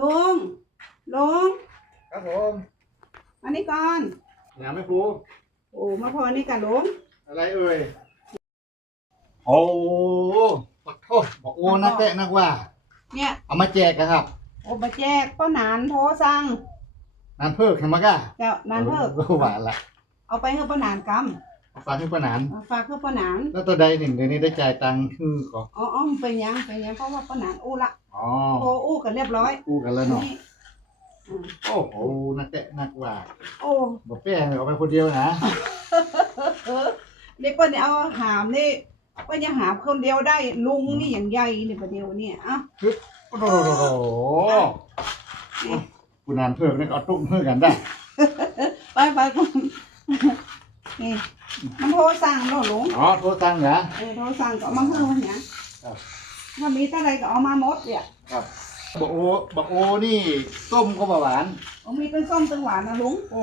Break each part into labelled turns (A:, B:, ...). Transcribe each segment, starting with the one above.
A: ลุงลุง
B: ครับผม
A: มานี่ก่อน
B: หนาไม่ครู
A: โอ้มาพอนี่กันลุง
B: อะไรเอ่ยโอ้ปักโทษบอกโอ้นักแตะนักว่า
A: เนี่ย
B: เอามาแจกนะครับ
A: โอ้มาแจกป้าหนานโทรสั่ง
B: นานเพิกเห็นมาก้า
A: เจ้านานเพิ่ม
B: โอ้หวานละ
A: เอาไปให้ป้าหนานก
B: เอาฝากให้ป้าหนานำ
A: เอาฝากให้ป้าหนาน
B: แล้วตัวใดหนึ่งเดี๋ยวนี้ได้จ่ายตังค์คือก่อน
A: อ๋ออ๋อมันเป็นยังเป็นยังเพราะว่าป้าหนานอู้ละ
B: อ๋อ
A: โทร อู้กันเรียบร้อย
B: กู้กันแล้วเนาะ
A: นี่อืม
B: โอ้โหนักแตะนักว่า
A: โอ้
B: บอกแป้งเอาไปคนเดียวนะ
A: เออเด็กป้าเนี่ยเอาหามนี่ป้าจะหามคนเดียวได้ลุงนี่อย่างใหญ่นี่ประเดี๋ยวเนี่ยอะ
B: โอ้โหกูนานเพิกนี่เอาตุ้มเพื่อกันได้
A: ไปไปก่อนนี่มันโทรสั่งเนาะลุง
B: อ๋อโทรตังค์เหรอ
A: เออโทรสั่งก็เอามาเพิ่มเนี่ย
B: ครับ
A: ถ้ามีเท่าไรก็เอามาหมดเนี่ย
B: ครับ บอกโอ้บอกโอ้นี่ต้มก็บหวาน
A: เอามีเป็นส้มเป็นหวานนะลุง
B: โอ้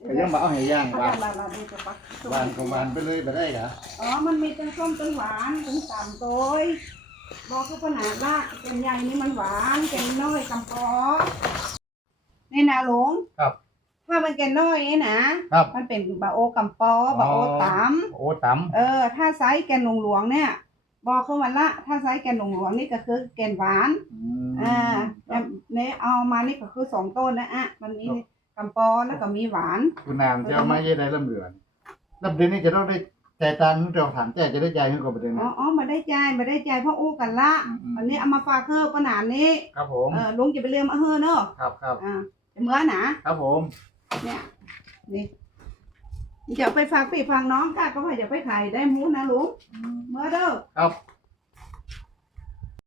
B: แต่ยังบอกเอาให้ย่าง
A: เอา
B: หวาน
A: ลาลาดูจะปัก
B: หวานก็หวานไปเลยไปได้เหรอ
A: อ๋อ มันมีเป็นส้มเป็นหวานเป็นสามโต้ยบอกคือขนาดละเป็นใหญ่นี่มันหวานเป็นน้อยกำปอนี่นะลุง
B: ครับ
A: ถ้ามันแกนน้อยนี่นะครับมันเป็นบะโอกำปอบะโอตาม
B: โอ้ต
A: เออ ถ้าไซส์แกนหลวงๆเนี่ย บอกคือมันละถ้าไซส์แกนหลวงๆนี่ก็คือแกนหวานำอ่าเนี่ยเอามานี่ก็คือสองต้นนะอะมันมีกำปอแล้วก็มีหวาน
B: คุณนามจะเอามาเย่ได้ลำเหลือนลำเดือนนี้จะต้องได้จ่ายตังค์เราถามแจ้จะได้จ่ายเงินก่อนประเด็น
A: อ๋อ
B: นะ
A: อ๋อมาได้ใจายมาได้ใจายเพราะอู้กันละ
B: อืม
A: อันนี้เอามาฝากเพิ่มก็หนานนี้
B: ครับผม
A: เออลุงจะไปเรียมมาเฮ้อเนอะ
B: ครับครับ
A: อ่าจะเหมื่อหนะครับ
B: ผม
A: เนี่ยนี่จะเอาไปฝากพี่ฝากน้องค่ะก็ว่าจะไปขายได้หมูนะลุงเมื่อ เด้อ
B: ครับ